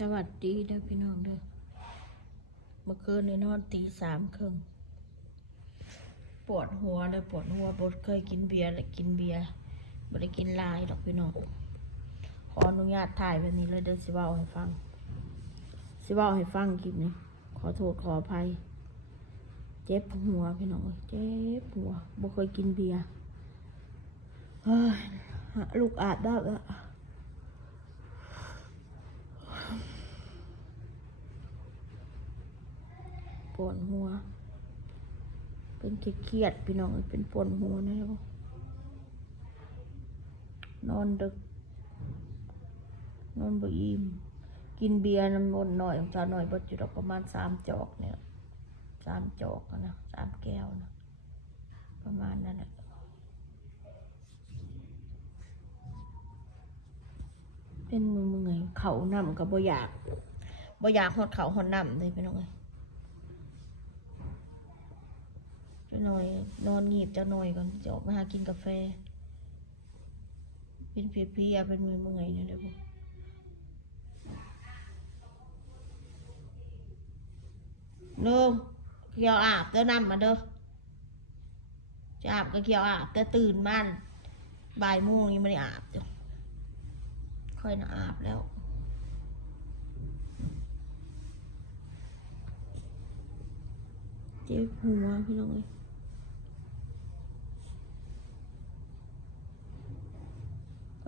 สวัสดีเด้อพี่น้องเด้อเมื่อคืนนี่นอนตีสามครึ่งปวดหัวเลยปวดหัวบดเคยกินเบียร์เลยกินเบียร์บ่ได้กินลายดอกพี่น้องขออนุญาตถ่ายแบบนี้เลยเด้อสิเว้าให้ฟังคลิปนี้ขอโทษขออภัยเจ็บหัวพี่น้องเจ็บหัวบ่เคยกินเบียร์เฮ้ยลูกอาบได้แล้วปวดหัวเป็นเครียดพี่น้องเป็นปวดหัวนะครับนอนดึกนอนบ่อิ่มกินเบียร์น้ำมนหน่อยของจาหน่อยบ่จุดประมาณ3 จอกเนี่ย3 จอกนะ3 แก้วนะประมาณนั้นแหละเป็นมือไงเขานำกับบ่อยากหอดเขาหอดนำเลยพี่น้องจะหน่อยนอนงีบจะหน่อยก่อนจะออกมาหากินกาแฟเป็นเพลียเป็นมือไงเนี่ยเดี๋ยวเริ่มเกี่ยวอาบเด้อนำมาเด้อจะอาบก็เกี่ยวอาบแต่ตื่นมาบ่ายโมงยังไม่ได้อาบจ้ะค่อยน่ะอาบแล้วเจ็บหัวพี่น้อง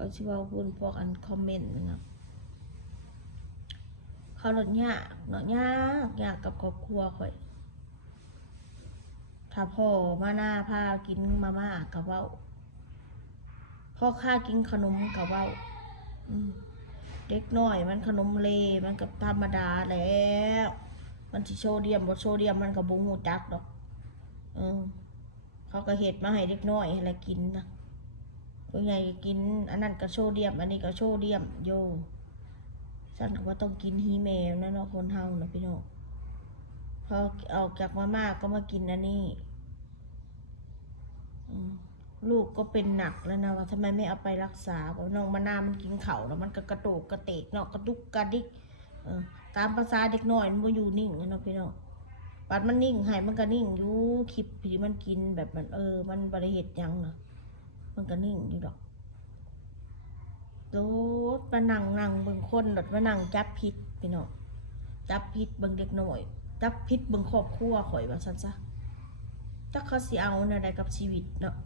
ก็ชิว่าพูดพวกอันคอมเมนต์นะเขาหลดยากเนาะยากกับครอบครัวค่อยถ้าพ่อมาหน้าพากินมาม่ากับเว้าพ่อข้ากินขนมกับเว้าเด็กน้อยมันขนมเลมันกับธรรมดาแล้วมันสิโซเดียมบ่โซเดียมมันกับบ่ฮู้จักดอกเขาก็เฮ็ดมาให้เด็กน้อยให้ละกินนะตัวใหญ่กินอันนั้นก็โซเดียมอันนี้ก็โซเดียมโยฉันก็ว่าต้องกินฮีแมวนะเนาะคนเฮานะพี่น้องพอออกจากมาม่าก็มากินอันนี้ลูกก็เป็นหนักแล้วนะว่าทำไมไม่เอาไปรักษาเพราะน้องมะนาวมันกินเข่าแล้วมันก็กระโดดกระเตกเนาะกระดุกกระดิกตามภาษาเด็กน้อยมันบ่อยู่นิ่งเนาะพี่น้องปัดมันนิ่งหายมันก็นิ่งอยู่คลิปที่มันกินแบบมันมันบริเหตุยังเนาะมันก็นิ่งอยู่ดอกโดดมานั่งเบิ่งคนดดมานั่งจับพิษพี่น้องจับพิษเบิ่งเด็กน้อยจับพิษเบิ่งครอบครัวข่อยว่าซั่นซะจักเขาสิเอาแนวใดกับชีวิตเนาะ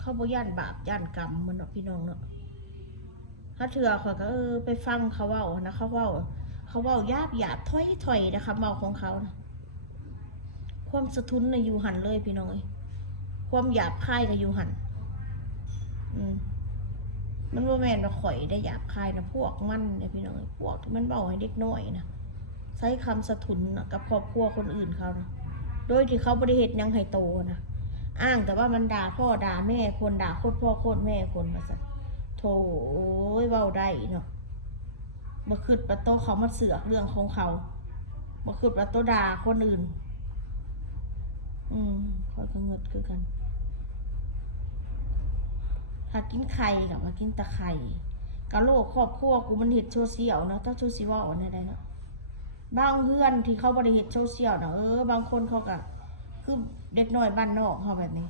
เขาบ่ย่านบาปย่านกรรมมันเนาะพี่น้องเนาะถ้าเถื่อข่อยก็ไปฟังเขาเว้านะเขาเว้าหยาบถอยนะคะเว้าของเขานะความสะทุนน่ะอยู่หันเลยพี่น้องเอ้ยความหยาบคายก็อยู่หันมันบ่แม่นว่าข่อยได้หยาบคายนะพวกมันเนี่ยพี่น้องเอ้ยพวกที่มันเว้าให้เด็กน้อยนะใช้คำสะทุนนะกับครอบครัวคนอื่นเขานะโดยที่เขาบ่ได้เฮ็ดหยังให้โตนะอ้างแต่ว่ามันด่าพ่อด่าแม่คนด่าโคตรพ่อโคตรแม่คนมาซะโธ่เว้าได้เนาะมาคืดประโตเขามาเสือกเรื่องของเขามาคืดประโตด่าคนอื่นคอยกระเงิดคือกันถ้ากินไข่กับมากินตะไคร่กะโลกครอบครัวกูมันเห็ดโซเชียลเนาะถ้าโซเชียลเนี่ยได้เนาะบางเพื่อนที่เขาบริเหตุโซเชียลเนาะบางคนเขาก็คือเด็กน้อยบ้านนอกเขาแบบนี้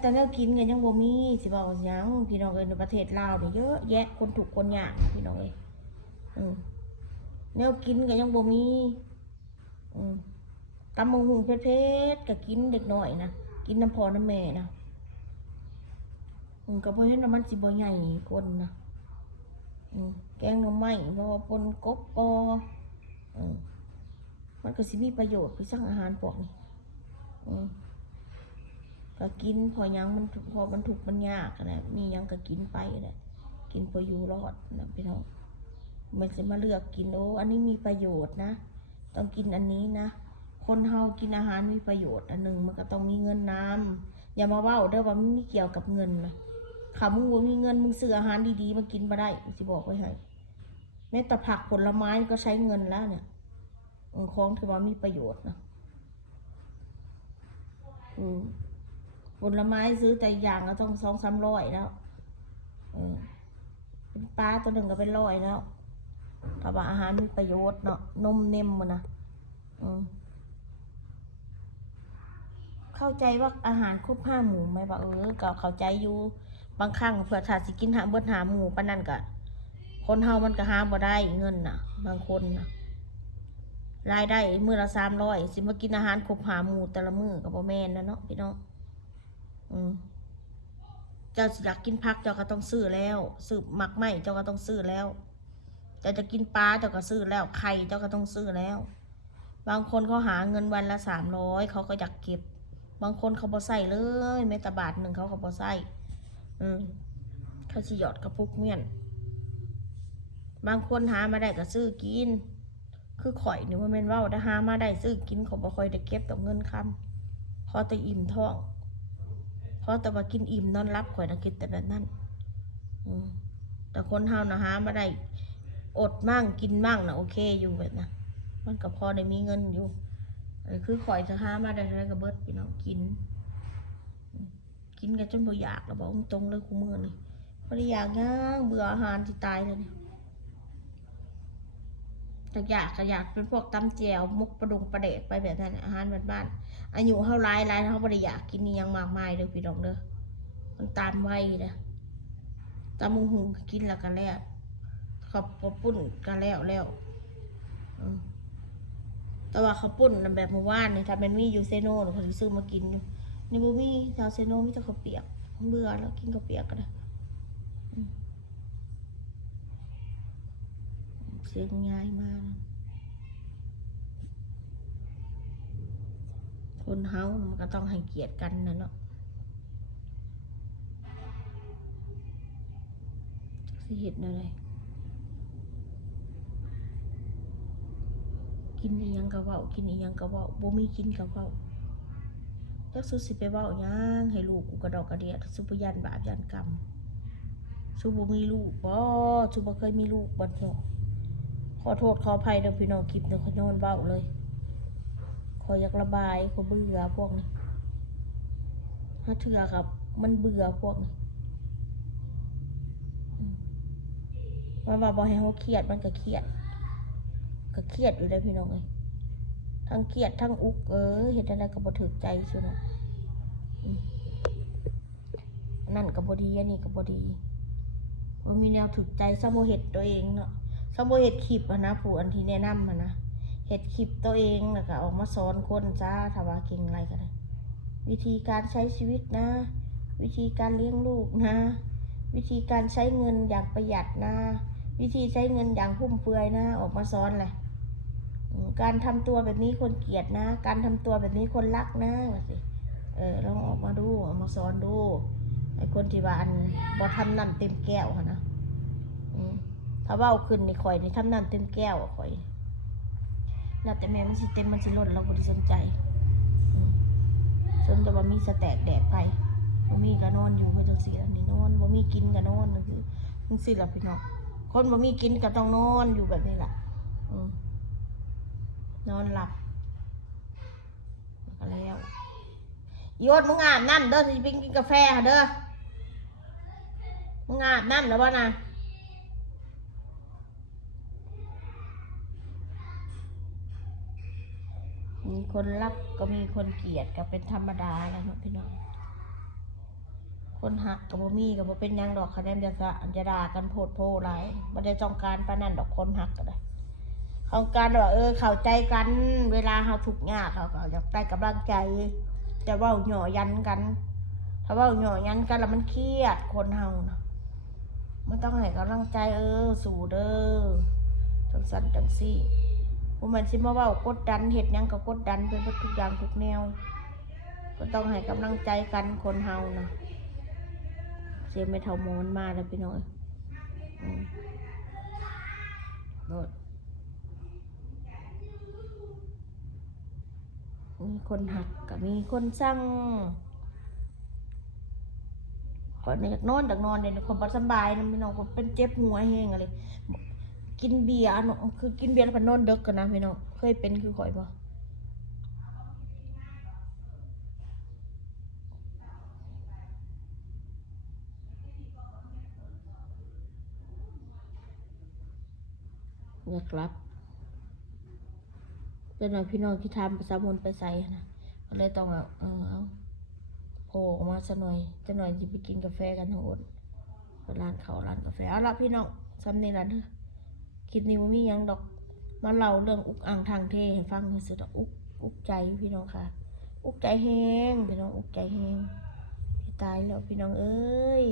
แต่เรื่องกินกันยังบ่มีสิบอกยังพี่น้องเอ้ยในประเทศลาวเนี่ยเยอะแยะคนถูกคนยากพี่น้องเอ้ยแนวกินกันยังบ่มีตำมงหุงเพชรก็กินเด็กน้อยนะกินน้ำพอน้ำแม่นะก็เพราะฉะนั้นมันสิบ่ใหญ่คนนะแกงหน่อไม้บ่ปนกบบ่มันก็สิมีประโยชน์คือสร้างอาหารพวกนี้ก็กินพอยังมันพอมันถูกมันยากนะมียังก็กินไปแหละกินพออยู่รอดนะพี่น้องมันจะมาเลือกกินอันนี้มีประโยชน์นะต้องกินอันนี้นะคนเฮากินอาหารมีประโยชน์อันหนึ่งมันก็ต้องมีเงินนำอย่ามาเว้าเด้อว่ามันไม่เกี่ยวกับเงินนะข้ามึงว่ามีเงินมึงซื้ออาหารดีๆมากินมาได้สิบอกไว้ให้แม้แต่ผักผลไม้ก็ใช้เงินแล้วเนี่ยของถือว่ามีประโยชน์นะผลไม้ซื้อแต่อย่างก็ต้อง200-300แล้วเป็นปลาตัวหนึ่งก็เป็น100แล้ว ถ้าว่าอาหารมีประโยชน์เนาะนมเนมมันนะอืมเข้าใจว่าอาหารครบ5 หมู่ไหมว่าก็เข้าใจอยู่บางครั้งเผื่อถ้าสิกินหาเบิดหาหมู่ปานนั้นก็คนเฮามันก็หาบ่ได้เงินน่ะบางคนน่ะรายได้มื้อละ300สิมากินอาหารครบ5 หมู่แต่ละมื้อก็บ่แม่นนะเนาะพี่น้องอืมเจ้าสิอยากกินผักเจ้าก็ต้องซื้อแล้วซื้อหมักไหมเจ้าก็ต้องซื้อแล้วเจ้าจะกินปลาเจ้าก็ซื้อแล้วไข่เจ้าก็ต้องซื้อแล้วบางคนเขาหาเงินวันละ300เขาก็อยากเก็บบางคนเขาบ่ใส่เลยแม้แต่1 บาทเขาก็บ่ใส่อืมเขาสิหยอดกระปุกเมียนบางคนหามาได้ก็ซื้อกินคือข่อยนี่ว่าแม่นเว้าถ้าหามาได้ซื้อกินเขาบ่ค่อยได้เก็บดอกเงินคำพอแต่อิ่มท้องพอแต่ว่ากินอิ่มนอนรับข่อยนะคิดแต่แบบนั้นอืมแต่คนเฮานะหามาได้อดมั่งกินมั่งนะโอเคอยู่แบบนะมันก็พอได้มีเงินอยู่คือข่อยจะหามาได้เท่าไรก็เบิดพี่น้องกินกินกันจนบ่อยากแล้วบอกตรงๆเลยคู่มือนี่บ่ได้อยากย่างเบื่ออาหารที่ตายเลยนี่แต่อยากก็อยากเป็นพวกตำแจ่วมุกประดุงประเดกไปแบบนั้นอาหารบ้านๆอายุเฮาหลายเฮาบ่ได้อยากกินนี่ยังมากมายเลยพี่น้องเด้อมันตามวัยนะตามมุงหุงกินแล้วกันแล้วขอบปุ้นกันแล้วแต่ว่าเขาปุ้นแบบเมื่อวานนี่ถ้าเป็นมีอยู่เซโน่เขาสิซื้อมากินอยู่นี่บ่มีชาวเซโน่มีแต่ข้าวเปียกเบื่อแล้วกินข้าวเปียกกันนะเสียงง่ายมากคนเฮามันก็ต้องให้เกียรติกันนะเนาะสิเห็ดอะไรกินอีหยังก็เว้ากินอีหยังก็เว้าบ่มีกินก็เว้าจักสุสิไปเว้าหยังให้ลูกกูกระดอกกระเดียสุบยันบาปยันกรรมสุบ่มีลูกบ่สุบ่เคยมีลูกบ่เนาะขอโทษขออภัยเด้อพี่น้องคลิปเด้อขอโยนเว้าเลยขออยากระบายขอเบื่อพวกนี้ถ้าเถื่อครับมันเบื่อพวกนี้ว่าบ่ให้เฮาเครียดมันก็เครียดอยู่เลยพี่น้องเอ้ยทั้งเครียดทั้งอุกเฮ็ดอะไรก็บ่ถูกใจซุเนาะนั่นก็บ่ดีอันนี้ก็บ่ดีบ่มีแนวถูกใจซะบ่เฮ็ดตัวเองเนาะซะบ่เฮ็ดคลิปนะผู้อันที่แนะนำนะเฮ็ดคลิปตัวเองแล้วก็ออกมาสอนคนจ้าถ้าว่าเก่งอะไรก็ได้วิธีการใช้ชีวิตนะวิธีการเลี้ยงลูกนะวิธีการใช้เงินอย่างประหยัดนะวิธีใช้เงินอย่างฟุ่มเฟือยนะออกมาสอนแหละการทำตัวแบบนี้คนเกลียดนะการทำตัวแบบนี้คนรักนะว่าสิลองออกมาดูออกมาสอนดูไอ้คนที่ว่าอันบ่ทำน้ำเต็มแก้วนะถ้าเว้าขึ้นนี่ข่อยนี่ทำน้ำเต็มแก้วข่อยแล้วแต่แม่มันสิเต็มมันสิล้นเราบ่ได้สนใจจนจะว่ามีสแตกแดกไปบ่มีก็นอนอยู่คือจังซี่ล่ะนี่นอนบ่มีกินก็นอนคือจังซี่ล่ะพี่น้องคนบ่มีกินก็ต้องนอนอยู่แบบนี้ล่ะนอนหลับก็แล้วอีโอ๊ตมึงอาบน้ำเด้อสิไปกินกาแฟค่ะเด้อมึงอาบน้ำแล้วบ่นะมีคนรักก็มีคนเกลียดก็เป็นธรรมดาแล้วเนาะพี่น้องคนหักกับบ่มีกับบ่เป็นยังดอกคะแนนจะด่ากันโพดโพหลายบ่ได้ต้องการปานนั้นดอกคนหักก็ได้เขาการว่าเข้าใจกันเวลาเฮาทุกข์ยากเขาก็อยากได้กำลังใจจะเว้าหย่อยันกันถ้าเว้าหย่อยันกันแล้วมันเครียดคนเฮานะมันต้องให้กำลังใจสู้เด้อจังซั่นจังซี่บ่แม่นสิมาเว้ากดดันเฮ็ดหยังก็กดดันไปหมดทุกอย่างทุกแนวก็ต้องให้กำลังใจกันคนเฮานะเสียไม่เท่าโมนมาแล้วพี่น้อยโดดมีคนหักกับมีคนสั่งคนอยากนอนเนี่ยคนบ่สบายนะพี่น้องคนเป็นเจ็บหัวแห้งอะไรกินเบียร์เนาะคือกินเบียร์แล้วก็นอนดึกกันนะพี่น้องเคยเป็นคือข่อยบ่ อยากรับเป็นหน่อยพี่น้องที่ทำประสามนไปใส่นะก็เลยต้องเอาโผล่ออกมาสักหน่อยจะหน่อยจะไปกินกาแฟกันทั้งหมดร้านเขาร้านกาแฟเอาละพี่น้องซ้ำนี่ละเด้อคลิปนี้ว่ามียังดอกมาเล่าเรื่องอุกอ่างทางเทให้ฟังคือสุดอุกใจพี่น้องค่ะ อุกใจแห้งพี่น้องอุกใจแห้งพี่ตายแล้วพี่น้องเอ้ย